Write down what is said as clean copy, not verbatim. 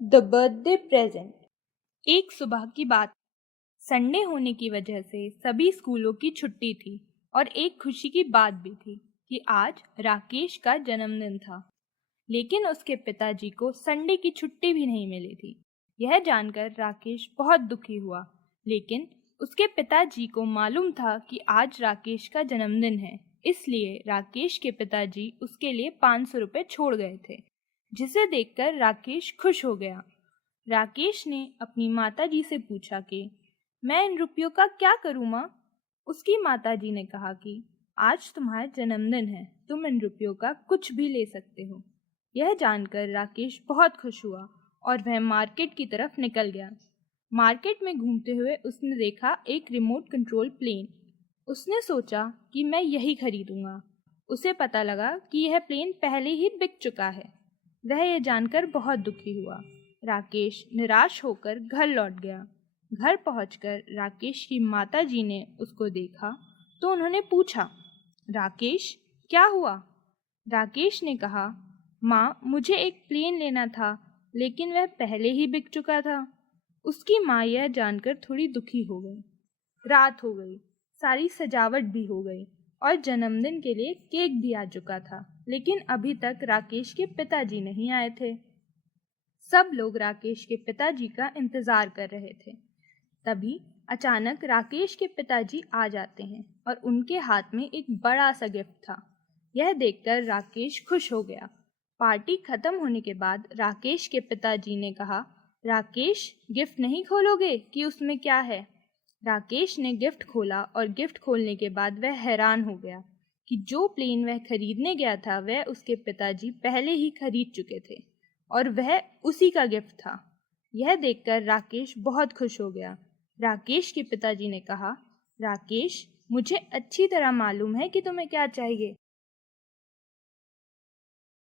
The birthday present. एक सुबह की बात। संडे होने की वजह से सभी स्कूलों की छुट्टी थी और एक खुशी की बात भी थी कि आज राकेश का जन्मदिन था। लेकिन उसके पिताजी को संडे की छुट्टी भी नहीं मिली थी। यह जानकर राकेश बहुत दुखी हुआ, लेकिन उसके पिताजी को मालूम था कि आज राकेश का जन्मदिन है, इसलिए राकेश के पिताजी उसके लिए 500 रुपये छोड़ गए थे, जिसे देखकर राकेश खुश हो गया। राकेश ने अपनी माताजी से पूछा कि मैं इन रुपयों का क्या करूँ माँ? उसकी माताजी ने कहा कि आज तुम्हारा जन्मदिन है, तुम इन रुपयों का कुछ भी ले सकते हो। यह जानकर राकेश बहुत खुश हुआ और वह मार्केट की तरफ निकल गया। मार्केट में घूमते हुए उसने देखा एक रिमोट कंट्रोल प्लेन। उसने सोचा कि मैं यही खरीदूंगा। उसे पता लगा कि यह प्लेन पहले ही बिक चुका है। वह यह जानकर बहुत दुखी हुआ। राकेश निराश होकर घर लौट गया। घर पहुंचकर राकेश की माताजी ने उसको देखा तो उन्होंने पूछा, राकेश क्या हुआ? राकेश ने कहा, माँ मुझे एक प्लेन लेना था, लेकिन वह पहले ही बिक चुका था। उसकी माँ यह जानकर थोड़ी दुखी हो गई। रात हो गई, सारी सजावट भी हो गई और जन्मदिन के लिए केक भी आ चुका था, लेकिन अभी तक राकेश के पिताजी नहीं आए थे। सब लोग राकेश के पिताजी का इंतजार कर रहे थे। तभी अचानक राकेश के पिताजी आ जाते हैं और उनके हाथ में एक बड़ा सा गिफ्ट था। यह देखकर राकेश खुश हो गया। पार्टी खत्म होने के बाद राकेश के पिताजी ने कहा, राकेश गिफ्ट नहीं खोलोगे कि उसमें क्या है? राकेश ने गिफ्ट खोला और गिफ्ट खोलने के बाद वह हैरान हो गया कि जो प्लेन वह खरीदने गया था वह उसके पिताजी पहले ही खरीद चुके थे और वह उसी का गिफ्ट था। यह देखकर राकेश बहुत खुश हो गया। राकेश के पिताजी ने कहा, राकेश मुझे अच्छी तरह मालूम है कि तुम्हें क्या चाहिए।